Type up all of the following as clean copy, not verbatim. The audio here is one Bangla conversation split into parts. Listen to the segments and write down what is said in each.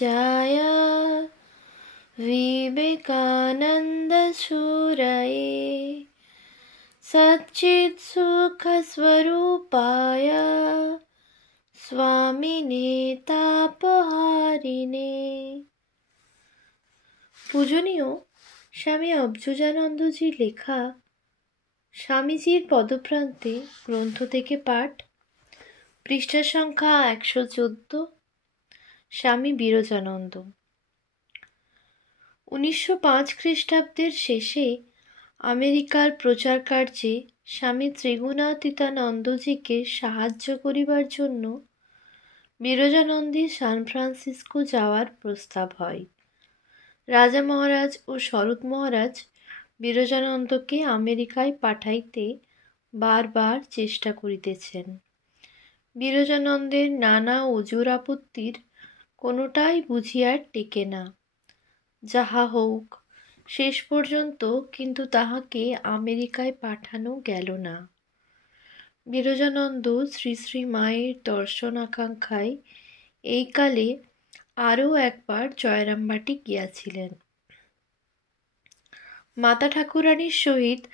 जय विवेकानन्दसूरये सच्चित्सुखस्वरूपाय स्वामिने तापहारिणे। পূজনীয় স্বামী অবজুজানন্দজির লেখা স্বামীজির পদপ্রান্তে গ্রন্থ থেকে পাঠ, পৃষ্ঠা সংখ্যা 114। স্বামী বিরজানন্দ। 1905 খ্রিস্টাব্দের শেষে আমেরিকার প্রচার কার্যে স্বামী ত্রিগুণাতীতানন্দজিকে সাহায্য করিবার জন্য বিরজানন্দী সান ফ্রান্সিসকো যাওয়ার প্রস্তাব হয়। রাজা মহারাজ ও শরৎ মহারাজ বিরজানন্দকে আমেরিকায় পাঠাইতে বারবার চেষ্টা করিতেছেন। বিরজানন্দের নানা অজুর আপত্তির কোনোটাই বুঝিয়ার টেকে না। যাহা হোক, শেষ পর্যন্ত কিন্তু তাহাকে আমেরিকায় পাঠানো গেল না। বিরজানন্দ শ্রী শ্রী মায়ের দর্শন আকাঙ্ক্ষায় এই কালে আরও একবার জয়রামবাটি গিয়াছিলেন। মাতা ঠাকুরানীর সহিত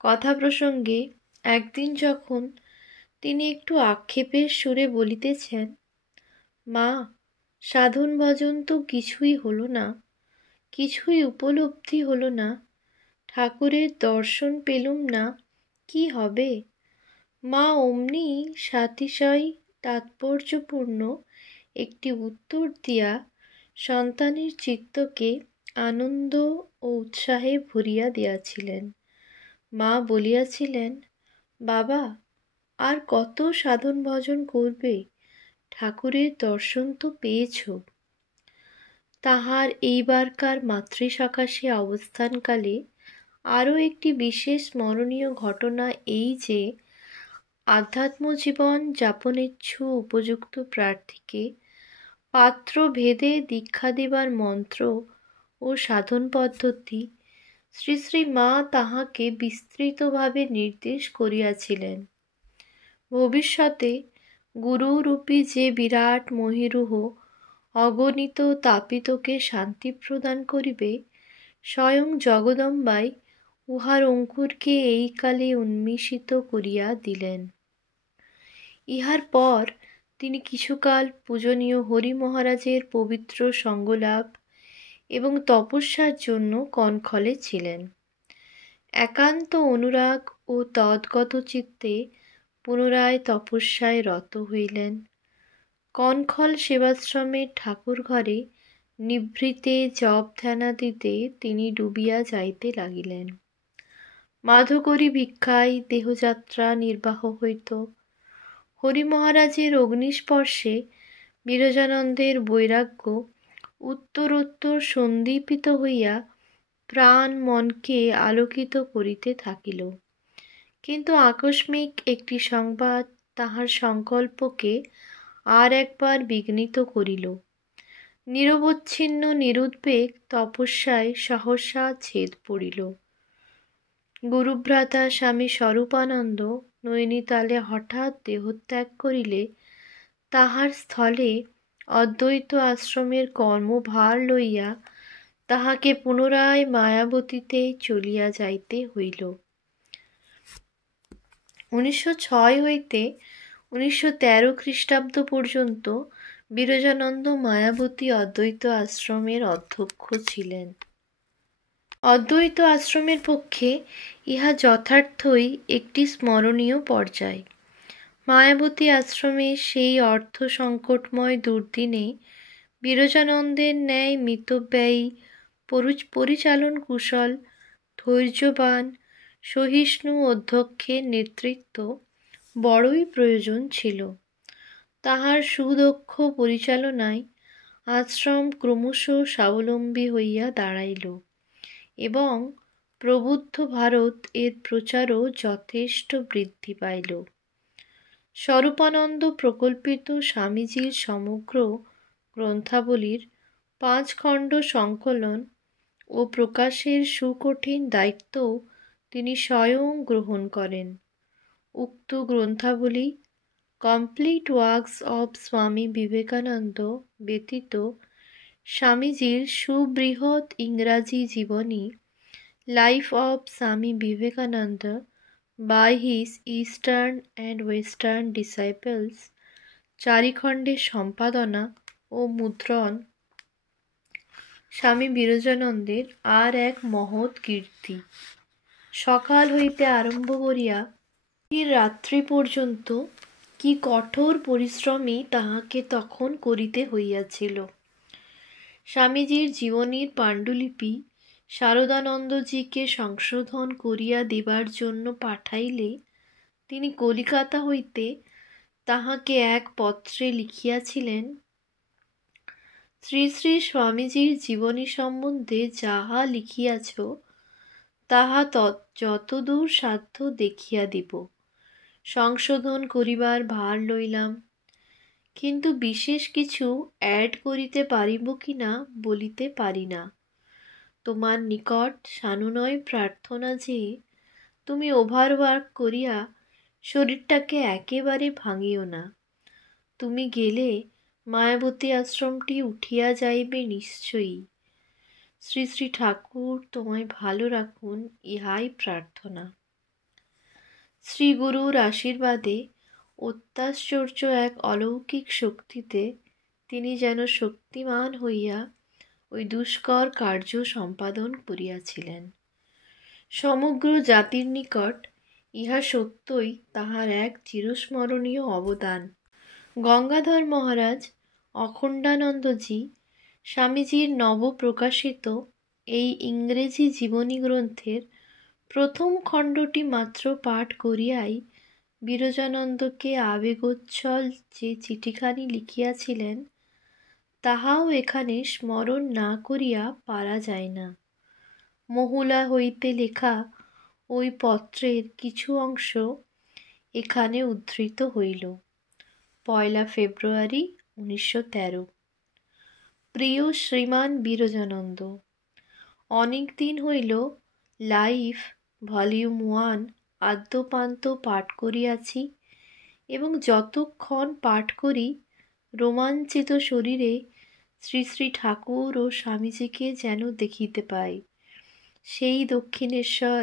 কথা প্রসঙ্গে একদিন যখন তিনি একটু আক্ষেপের সুরে বলিতেছেন, মা, সাধন ভজন তো কিছুই হলো না, কিছুই উপলব্ধি হলো না, ঠাকুরের দর্শন পেলুম না, কি হবে? মা অমনি সাতিশয় তাৎপর্যপূর্ণ একটি উত্তর দিয়া সন্তানের চিত্তকে আনন্দ ও উৎসাহে ভরিয়া দিয়াছিলেন। মা বলিয়াছিলেন, বাবা, আর কত সাধন ভজন করবে? ঠাকুরের দর্শন তো পেয়েছ। তাহার এইবারকার মাতৃসকাশে অবস্থানকালে আরও একটি বিশেষ স্মরণীয় ঘটনা এই যে, আধ্যাত্মজীবন যাপনেচ্ছু উপযুক্ত প্রার্থীকে পাত্র ভেদে দীক্ষা দেবার মন্ত্র ও সাধন পদ্ধতি শ্রী শ্রী মা তাহাকে বিস্তৃতভাবে নির্দেশ করিয়াছিলেন। ভবিষ্যতে গুরুরূপী যে বিরাট মহীরুহ অগণিত তাপিতকে শান্তি প্রদান করিবে, স্বয়ং জগদম্বাই উহার অঙ্কুরকে এই কালে উন্মিষিত করিয়া দিলেন। ইহার পর তিনি কিছুকাল পূজনীয় হরি মহারাজের পবিত্র সঙ্গলাভ এবং তপস্যার জন্য কনখলে ছিলেন। একান্ত অনুরাগ ও তদ্গত চিত্তে পুনরায় তপস্যায় রত হইলেন। কনখল সেবাশ্রমের ঠাকুর ঘরে নিভৃতে জপ ধ্যানাদিতে তিনি ডুবিয়া যাইতে লাগিলেন। মাধকরী ভিক্ষায় দেহযাত্রা নির্বাহ হইত। হরি মহারাজের অগ্নিস্পর্শে বিরজানন্দের বৈরাগ্য উত্তরোত্তর সন্দীপিত হইয়া প্রাণ মনকে আলোকিত করিতে থাকিল। কিন্তু আকস্মিক একটি সংবাদ তাহার সংকল্পকে আর একবার বিঘ্নিত করিল। নিরবচ্ছিন্ন নিরুদ্বেগ তপস্যায় সহসা ছেদ পড়িল। গুরুভ্রাতা স্বামী স্বরূপানন্দ নৈনিতালে হঠাৎ দেহত্যাগ করিলে তাহার স্থলে অদ্বৈত আশ্রমের কর্মভার লইয়া তাহাকে পুনরায় মায়াবতীতে চলিয়া যাইতে হইল। 1906 হইতে 1913 খ্রিস্টাব্দ পর্যন্ত বিরজানন্দ মায়াবতী অদ্বৈত আশ্রমের অধ্যক্ষ ছিলেন। অদ্বৈত আশ্রমের পক্ষে ইহা যথার্থই একটি স্মরণীয় পর্যায়। মায়াবতী আশ্রমে সেই অর্থ সংকটময় দুর্দিনে বিরজানন্দের ন্যায় মিতব্যয়ী, পরিচালন কুশল, ধৈর্যবান, সহিষ্ণু অধ্যক্ষের নেতৃত্ব বড়ই প্রয়োজন ছিল। তাহার সুদক্ষ পরিচালনায় আশ্রম ক্রমশ স্বাবলম্বী হইয়া দাঁড়াইল এবং প্রবুদ্ধ ভারত এর প্রচারও যথেষ্ট বৃদ্ধি পাইল। স্বরূপানন্দ প্রকল্পিত স্বামীজির সমগ্র গ্রন্থাবলীর 5 খণ্ড সংকলন ও প্রকাশের সুকঠিন দায়িত্বও তিনি স্বয়ং গ্রহণ করেন। উক্ত গ্রন্থাবলী complete works of Swami Vivekananda ব্যতীত স্বামীজির সুবৃহৎ ইংরাজি জীবনী life of Swami Vivekananda by his eastern and western disciples 4 খণ্ডের সম্পাদনা ও মুদ্রণ স্বামী বিরজানন্দের আর এক মহৎ কীর্তি। সকাল হইতে আরম্ভ করিয়া রাত্রি পর্যন্ত কি কঠোর পরিশ্রমই তাহাকে তখন করিতে হইয়াছিল। স্বামীজির জীবনীর পাণ্ডুলিপি শারদানন্দজিকে সংশোধন করিয়া দিবার জন্য পাঠাইলে তিনি কলিকাতা হইতে তাহাকে এক পত্রে লিখিয়াছিলেন, শ্রী শ্রী স্বামীজির জীবনী সম্বন্ধে যাহা লিখিয়াছ তাহা যতদূর সাধ্য দেখিয়া দিব। সংশোধন করিবার ভার লইলাম, কিন্তু বিশেষ কিছু অ্যাড করিতে পারিব কি না বলিতে পারি না। তোমার নিকট সানুনয় প্রার্থনা যে তুমি ওভারওয়ার্ক করিয়া শরীরটাকে একেবারে ভাঙিও না। তুমি গেলে মায়াবতী আশ্রমটি উঠিয়া যাইবে নিশ্চয়ই। শ্রী শ্রী ঠাকুর তোমায় ভালো রাখুন, ইহাই প্রার্থনা। শ্রীগুরুর আশীর্বাদে অত্যাশ্চর্য এক অলৌকিক শক্তিতে তিনি যেন শক্তিমান হইয়া ওই দুষ্কর কার্য সম্পাদন করিয়াছিলেন। সমগ্র জাতির নিকট ইহা সত্যই তাহার এক চিরস্মরণীয় অবদান। গঙ্গাধর মহারাজ অখণ্ডানন্দজি স্বামীজির নবপ্রকাশিত এই ইংরেজি জীবনী গ্রন্থের প্রথম খণ্ডটি মাত্র পাঠ করিয়াই বিরজানন্দকে আবেগোচ্ছল যে চিঠিখানি লিখিয়াছিলেন তাহাও এখানে স্মরণ না করিয়া পারা যায় না। মহুলা হইতে লেখা ওই পত্রের কিছু অংশ এখানে উদ্ধৃত হইল। 1 ফেব্রুয়ারি 1913। প্রিয় শ্রীমান বিরজানন্দ, অনেক দিন হইল লাইফ ভলিউম 1 আদ্যপান্ত পাঠ করিয়াছি এবং যতক্ষণ পাঠ করি রোমাঞ্চিত শরীরে শ্রী শ্রী ঠাকুর ও স্বামীজিকে যেন দেখিতে পাই। সেই দক্ষিণেশ্বর,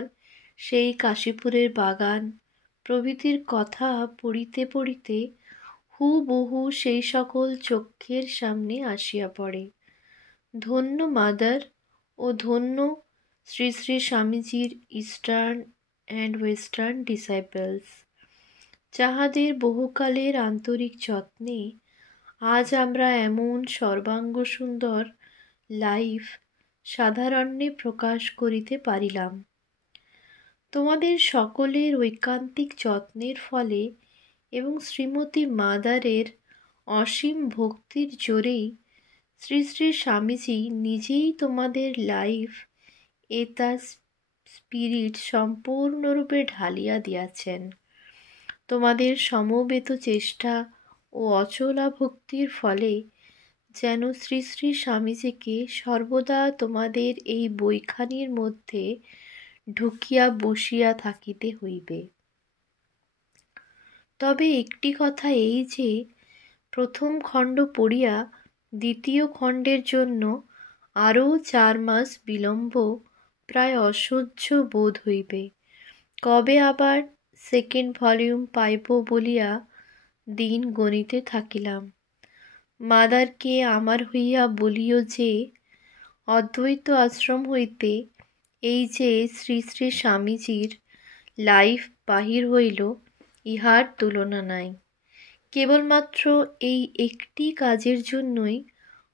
সেই কাশীপুরের বাগান প্রভৃতির কথা পড়িতে পড়িতে হুবহু সেই সকল চক্ষের সামনে আসিয়া পড়ে। ধন্য মাদার ও ধন্য শ্রী শ্রী স্বামীজির ইস্টার্ন অ্যান্ড ওয়েস্টার্ন ডিসাইপলস, যাহাদের বহুকালের আন্তরিক যত্নে আজ আমরা এমন সর্বাঙ্গ সুন্দর লাইফ সাধারণ্যে প্রকাশ করিতে পারিলাম। তোমাদের সকলের ঐকান্তিক যত্নের ফলে এবং শ্রীমতী মাদারের অসীম ভক্তির জোরেই শ্রী শ্রী স্বামীজি নিজেই তোমাদের লাইফ এ তার স্পিরিট সম্পূর্ণরূপে ঢালিয়া দিয়াছেন। তোমাদের সমবেত চেষ্টা ও অচলা ভক্তির ফলে যেন শ্রী শ্রী স্বামীজিকে সর্বদা তোমাদের এই বইখানির মধ্যে ঢুকিয়া বসিয়া থাকিতে হইবে। তবে একটি কথা এই যে, প্রথম খণ্ড পড়িয়া দ্বিতীয় খণ্ডের জন্য আরও 4 মাস বিলম্ব প্রায় অসহ্য বোধ হইবে। কবে আবার সেকেন্ড ভলিউম পাইব বলিয়া দিন গণিতে থাকিলাম। মাদারকে আমার হইয়া বলিও যে, অদ্বৈত আশ্রম হইতে এই যে শ্রী শ্রী স্বামীজির লাইফ বাহির হইল, ইহার তুলনা নাই। কেবলমাত্র এই একটি কাজের জন্যই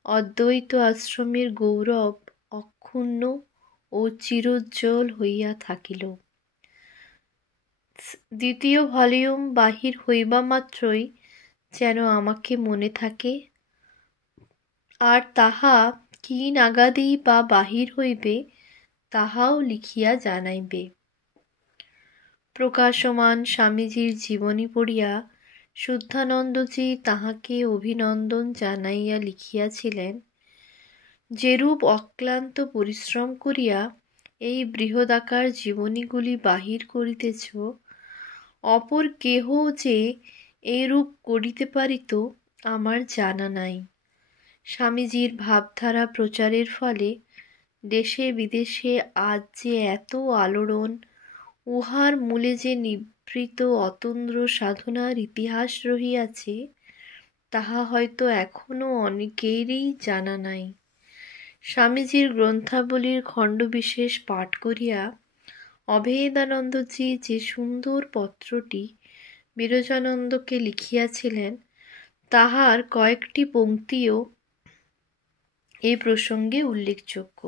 অদ্বৈত আশ্রমের গৌরব অক্ষুণ্ণ ও চিরোজ্জ্বল হইয়া থাকিল। দ্বিতীয় ভলিউম বাহির হইবা মাত্রই যেন আমাকে মনে থাকে, আর তাহা কি নাগাদেই বা বাহির হইবে তাহাও লিখিয়া জানাইবে। প্রকাশমান স্বামীজির জীবনী পড়িয়া শুদ্ধানন্দজি তাহাকে অভিনন্দন জানাইয়া লিখিয়াছিলেন, যেরূপ অক্লান্ত পরিশ্রম করিয়া এই বৃহদাকার জীবনীগুলি বাহির করিতেছ, অপর কেহ যে এইরূপ করিতে পারিত আমার জানা নাই। স্বামীজির ভাবধারা প্রচারের ফলে দেশে বিদেশে আজ যে এত আলোড়ন, উহার মূলে যে নিভৃত অতন্দ্র সাধনার ইতিহাস রহিয়াছে, তাহা হয়তো এখনও অনেকেরই জানা নাই। স্বামীজির গ্রন্থাবলীর খণ্ডবিশেষ পাঠ করিয়া অভেদানন্দজি যে সুন্দর পত্রটি বিরজানন্দকে লিখিয়াছিলেন, তাহার কয়েকটি পংক্তিও এই প্রসঙ্গে উল্লেখযোগ্য।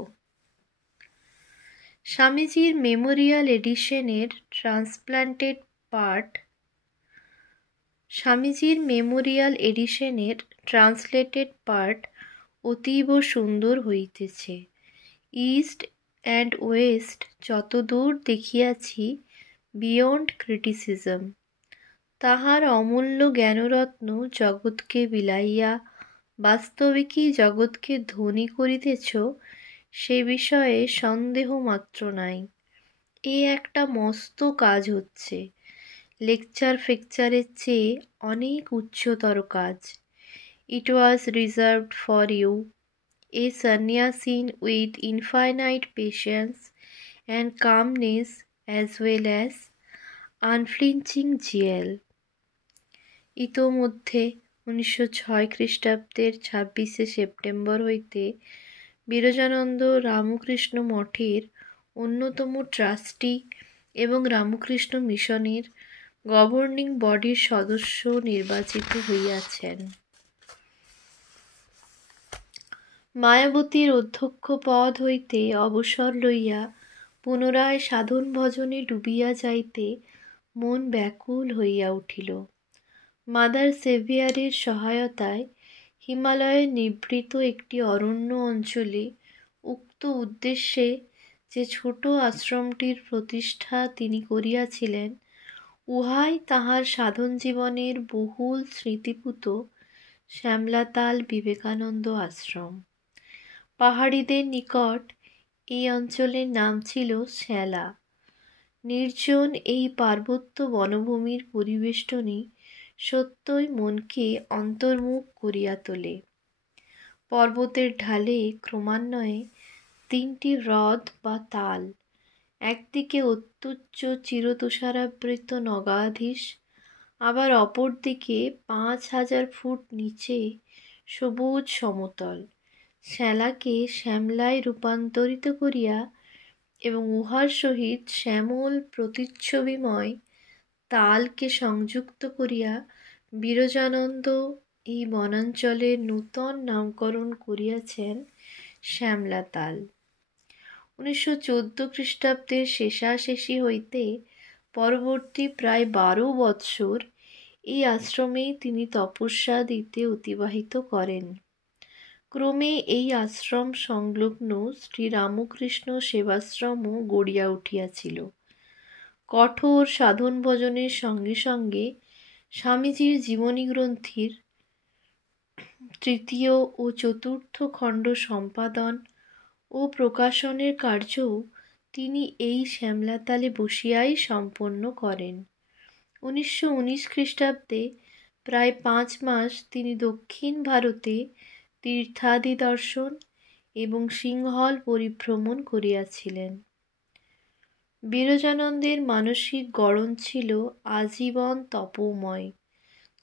স্বামীজির মেমোরিয়াল এডিশনের ট্রান্সলেটেড পার্ট অতীব সুন্দর হইতেছে। ইস্ট অ্যান্ড ওয়েস্ট যতদূর দেখিয়াছি, বিয়ন্ড ক্রিটিসিজম। তাহার অমূল্য জ্ঞানরত্ন জগৎকে বিলাইয়া বাস্তবিকই জগৎকে ধনী করিতেছ, সে বিষয়ে সন্দেহ মাত্র নাই। এ একটা মস্ত কাজ হচ্ছে, লেকচার ফেকচারের চেয়ে অনেক উচ্চতর কাজ। It was reserved for you, a sannyasin with infinite patience and calmness as well as unflinching zeal. ইতোমধ্যে 1906 খ্রিস্টাব্দের 26শে সেপ্টেম্বর হইতে বিরজানন্দ রামকৃষ্ণ মঠের অন্যতম ট্রাস্টি এবং রামকৃষ্ণ মিশনের গভর্নিং বডির সদস্য নির্বাচিত হইয়াছেন। মায়াবতীর অধ্যক্ষ পদ হইতে অবসর লইয়া পুনরায় সাধন ভজনে ডুবিয়া যাইতে মন ব্যাকুল হইয়া উঠিল। মাদার সেভিয়ারের সহায়তায় হিমালয়ে নিভৃত একটি অরণ্য অঞ্চলে উক্ত উদ্দেশ্যে যে ছোট আশ্রমটির প্রতিষ্ঠা তিনি করিয়াছিলেন, উহাই তাহার সাধন জীবনের বহুল স্মৃতিপুত শ্যামলাতাল বিবেকানন্দ আশ্রম। পাহাড়িদের নিকট এই অঞ্চলের নাম ছিল শ্যালা। নির্জন এই পার্বত্য বনভূমির পরিবেষ্টনী সত্যই মনকে অন্তর্মুখ করিয়া তোলে। পর্বতের ঢালে ক্রমান্বয়ে 3টি হ্রদ বা তাল, একদিকে অত্যুচ্চ চিরতুষারাবৃত নগাধীশ, আবার অপরদিকে 5000 ফুট নিচে সবুজ সমতল, শ্যালাকে শ্যামলায় রূপান্তরিত করিয়া এবং উহার সহিত শ্যামল প্রতিচ্ছবিময় তালকে সংযুক্ত করিয়া বিরজানন্দ এই বনাঞ্চলের নূতন নামকরণ করিয়াছেন শ্যামলাতাল। 1914 খ্রিস্টাব্দের শেষাশেষি হইতে পরবর্তী প্রায় 12 বৎসর এই আশ্রমেই তিনি তপস্যা দিতে অতিবাহিত করেন। ক্রমে এই আশ্রম সংলগ্ন শ্রীরামকৃষ্ণ সেবাশ্রমও গড়িয়া উঠিয়াছিল। কঠোর সাধন ভজনের সঙ্গে সঙ্গে স্বামীজির জীবনী গ্রন্থির 3য় ও 4র্থ খণ্ড সম্পাদন ও প্রকাশনের কার্যও তিনি এই শ্যামলাতালে বসিয়াই সম্পন্ন করেন। 1919 খ্রিস্টাব্দে প্রায় 5 মাস তিনি দক্ষিণ ভারতে তীর্থাদি দর্শন এবং সিংহল পরিভ্রমণ করিয়াছিলেন। বিরজানন্দের মানসিক গড়ন ছিল আজীবন তপময়।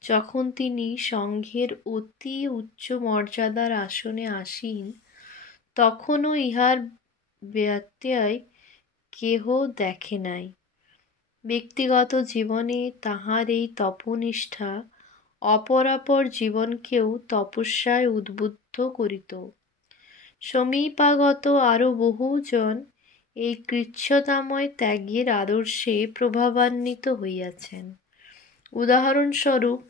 যখন তিনি সংঘের অতি উচ্চ মর্যাদার আসনে আসীন, তখনও ইহার ব্যত্যয় কেহ দেখে নাই। ব্যক্তিগত জীবনে তাহার এই তপনিষ্ঠা অপরাপর জীবনকেও তপস্যায় উদ্বুদ্ধ করিত। সমীপাগত আরও বহুজন এই কৃচ্ছতাময় ত্যাগের আদর্শে প্রভাবান্বিত হইয়াছেন। উদাহরণস্বরূপ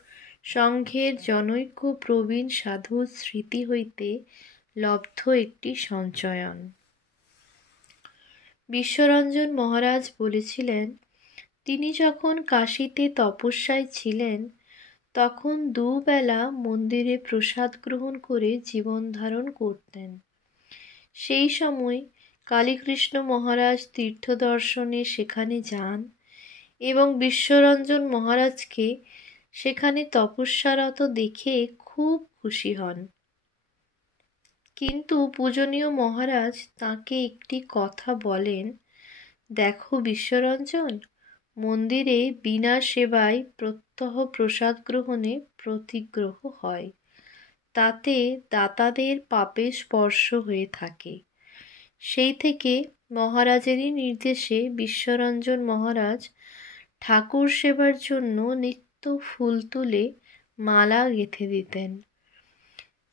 সংঘের জনৈক প্রবীণ সাধুর স্মৃতি হইতে লব্ধ একটি সঞ্চয়ন। বিশ্বরঞ্জন মহারাজ বলেছিলেন, তিনি যখন কাশীতে তপস্যায় ছিলেন, তখন দুবেলা মন্দিরে প্রসাদ গ্রহণ করে জীবন ধারণ করতেন। সেই সময় কালীকৃষ্ণ মহারাজ তীর্থদর্শনে সেখানে যান এবং বিশ্বরঞ্জন মহারাজকে সেখানে তপস্যারত দেখে খুব খুশি হন। কিন্তু পূজনীয় মহারাজ তাকে একটি কথা বলেন, দেখো বিশ্বরঞ্জন, মন্দিরে বিনা সেবায় প্রত্যহ প্রসাদ গ্রহণে প্রতিগ্রহ হয়, তাতে দাতাদের পাপে স্পর্শ হয়ে থাকে। সেই থেকে মহারাজেরই নির্দেশে বিশ্বরঞ্জন মহারাজ ঠাকুর সেবার জন্য নিত্য ফুল তুলে মালা গেঁথে দিতেন।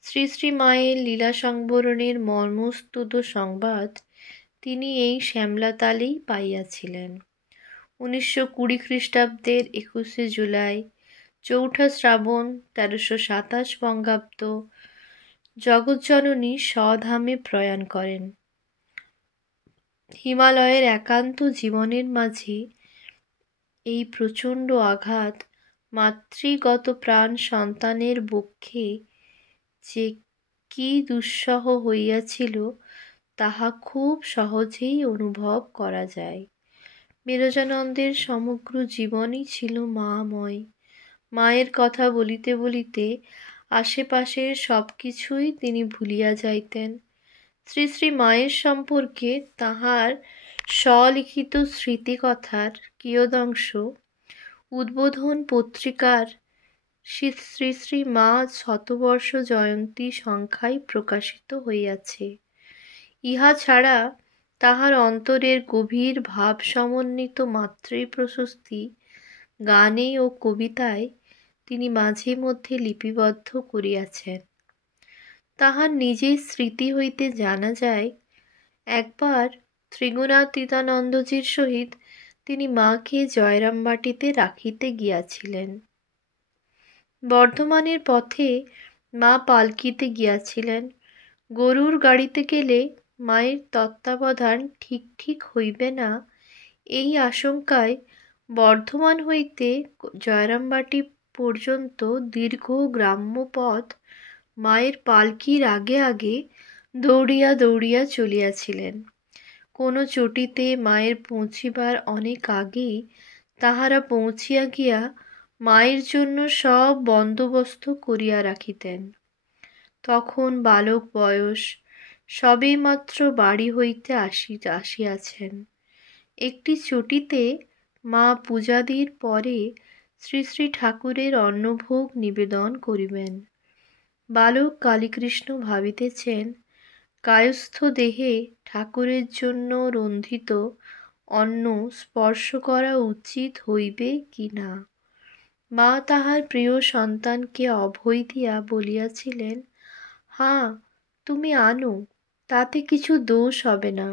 শ্রী শ্রী মায়ের লীলা সংবরণের মর্মস্তুদ সংবাদ তিনি এই শ্যামলাতালেই পাইয়াছিলেন। 1920 খ্রিস্টাব্দের 21শে জুলাই, চৌঠা শ্রাবণ, 1327 বঙ্গাব্দ, জগজ্জননী স্বধামে প্রয়াণ করেন। হিমালয়ের একান্ত জীবনের মাঝে এই প্রচণ্ড আঘাত মাতৃগত প্রাণ সন্তানের বক্ষে যে কি দুঃসহ হইয়াছিল তাহা খুব সহজেই অনুভব করা যায়। বিরজানন্দের সমগ্র জীবনই ছিল মাময়। মায়ের কথা বলিতে বলিতে আশেপাশের সব কিছুই তিনি ভুলিয়া যাইতেন। শ্রী শ্রী মায়ের সম্পর্কে তাহার স্বলিখিত স্মৃতিকথার কিয়দংশ উদ্বোধন পত্রিকার শ্রী শ্রী মা শতবর্ষ জয়ন্তী সংখ্যায় প্রকাশিত হইয়াছে। ইহা ছাড়া তাহার অন্তরের গভীর ভাব সমন্বিত মাতৃ প্রশস্তি গানে ও কবিতায় তিনি মাঝে মধ্যে লিপিবদ্ধ করিয়াছেন। তাহার নিজের স্মৃতি হইতে জানা যায়, একবার ত্রিগুণাতীতানন্দজির সহিত তিনি মাকে জয়রামবাটিতে রাখিতে গিয়াছিলেন। বর্ধমানের পথে মা পালকিতে গিয়াছিলেন। গরুর গাড়িতে গেলে মায়ের তত্ত্বাবধান ঠিক ঠিক হইবে না, এই আশঙ্কায় বর্ধমান হইতে জয়রামবাটি পর্যন্ত দীর্ঘ গ্রাম্য পথ মায়ের পালকির আগে আগে দৌড়িয়া দৌড়িয়া চলিয়াছিলেন। কোনো চটিতে মায়ের পৌঁছিবার অনেক আগেই তাহারা পৌঁছিয়া গিয়া মায়ের জন্য সব বন্দোবস্ত করিয়া রাখিতেন। তখন বালক বয়স, সবে মাত্র বাড়ি হইতে আসিয়াছেন। একটি চটিতে মা পূজাদির পরে শ্রী শ্রী ঠাকুরের অন্নভোগ নিবেদন করিবেন। বালক কালীকৃষ্ণ ভাবিতেছেন, কায়স্থ দেহে ঠাকুরের জন্য রন্ধিত অন্ন স্পর্শ করা উচিত হইবে কি না। মা তাহার প্রিয় সন্তানকে অভয় দিয়া বলিয়াছিলেন, হাঁ, তুমি আনো, তাতে কিছু দোষ হবে না।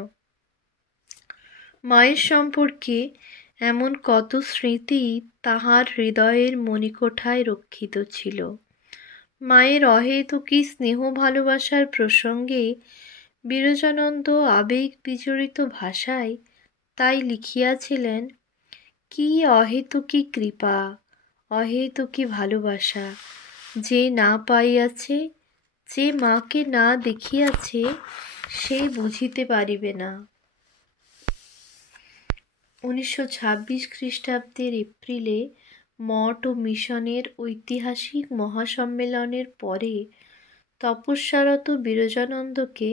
মায়ের সম্পর্কে এমন কত স্মৃতি তাহার হৃদয়ের মণিকোঠায় রক্ষিত ছিল। মায়ের অহেতুকী স্নেহ ভালোবাসার প্রসঙ্গে বিরজানন্দ আবেগ বিজড়িত ভাষায় তাই লিখিয়াছিলেন, কি অহেতুকী কৃপা, অহেতুকী ভালোবাসা, যে না পাইয়াছে, যে মাকে না দেখিয়াছে, সে বুঝিতে পারিবে না। 1926 খ্রিস্টাব্দের এপ্রিলে মঠ ও মিশনের ঐতিহাসিক মহাসম্মেলনের পরে তপস্যারত বিরজানন্দকে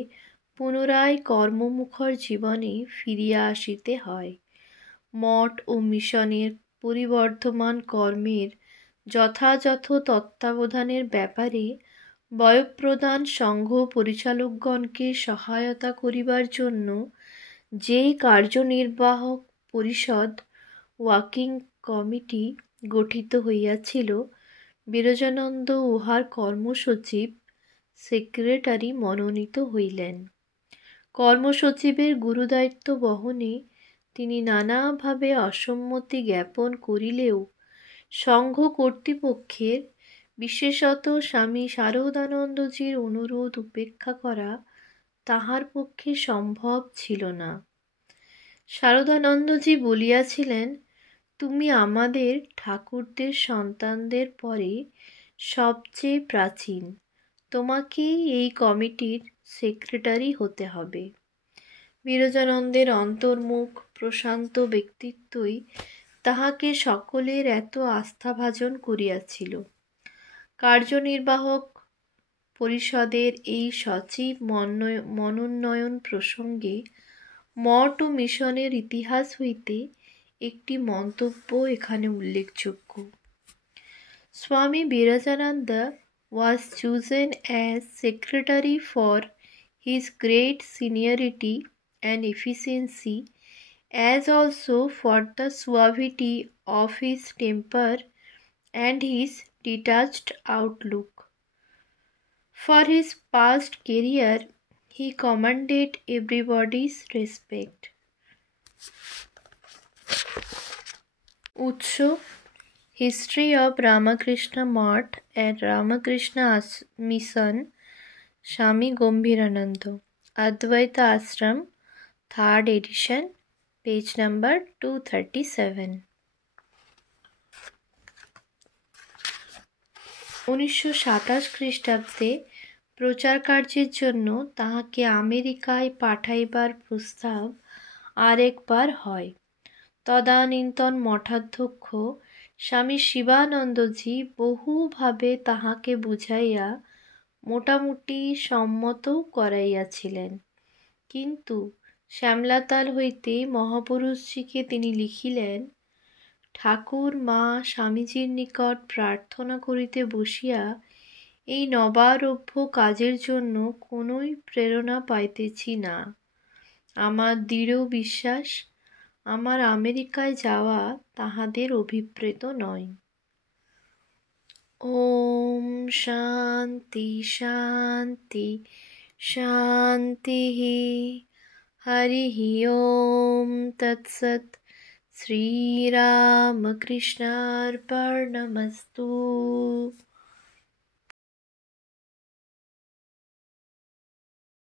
পুনরায় কর্মমুখর জীবনে ফিরিয়া আসিতে হয়। মঠ ও মিশনের পরিবর্ধমান কর্মের যথাযথ তত্ত্বাবধানের ব্যাপারে বয়ঃপ্রধান সংঘ পরিচালকগণকে সহায়তা করিবার জন্য যে কার্যনির্বাহক পরিষদ ওয়ার্কিং কমিটি গঠিত হইয়াছিল, বিরজানন্দ উহার কর্মসচিব সেক্রেটারি মনোনীত হইলেন। কর্মসচিবের গুরুদায়িত্ব বহনে তিনি নানাভাবে অসম্মতি জ্ঞাপন করিলেও সংঘ কর্তৃপক্ষের, বিশেষত স্বামী শারদানন্দজির অনুরোধ উপেক্ষা করা তাহার পক্ষে সম্ভব ছিল না। শারদানন্দজি বলিয়াছিলেন, তুমি আমাদের ঠাকুরদের সন্তানদের পরে সবচেয়ে প্রাচীন, তোমাকেই এই কমিটির সেক্রেটারি হতে হবে। বিরজানন্দের অন্তর্মুখ প্রশান্ত ব্যক্তিত্বই তাহাকে সকলের এত আস্থাভাজন করিয়াছিল। কার্যনির্বাহক পরিষদের এই সচিব মনোন্নয়ন প্রসঙ্গে মঠ ও মিশনের ইতিহাস হইতে একটি মন্তব্য এখানে উল্লেখযোগ্য। Swami Virajananda was chosen as secretary for his great seniority and efficiency, as also for the suavity of his temper and his detached outlook. For his past career, he commanded everybody's respect. উৎস: History of Ramakrishna Math and Ramakrishna Mission, Swami Gambhirananda, Advaita Ashram, 3rd edition, page number 237. 1927 খ্রিস্টাব্দে প্রচার কার্যের জন্য তাহাকে আমেরিকায় পাঠাইবার প্রস্তাব আরেকবার হয়। তদানীন্তন মঠাধ্যক্ষ স্বামী শিবানন্দজি বহুভাবে তাহাকে বুঝাইয়া মোটামুটি সম্মতও করাইয়াছিলেন, কিন্তু শ্যামলাতাল হইতে মহাপুরুষজিকে তিনি লিখিলেন, ঠাকুর মা স্বামীজির নিকট প্রার্থনা করিতে বসিয়া এই নবারভ্য কাজের জন্য কোনোই প্রেরণা পাইতেছি না। আমার দৃঢ় বিশ্বাস আমার আমেরিকায় যাওয়া তাহাদের অভিপ্রেত নয়। ওম শান্তি শান্তি শান্তি। হরি ওম তৎসৎ। শ্রীরামকৃষ্ণার্পণমস্তু।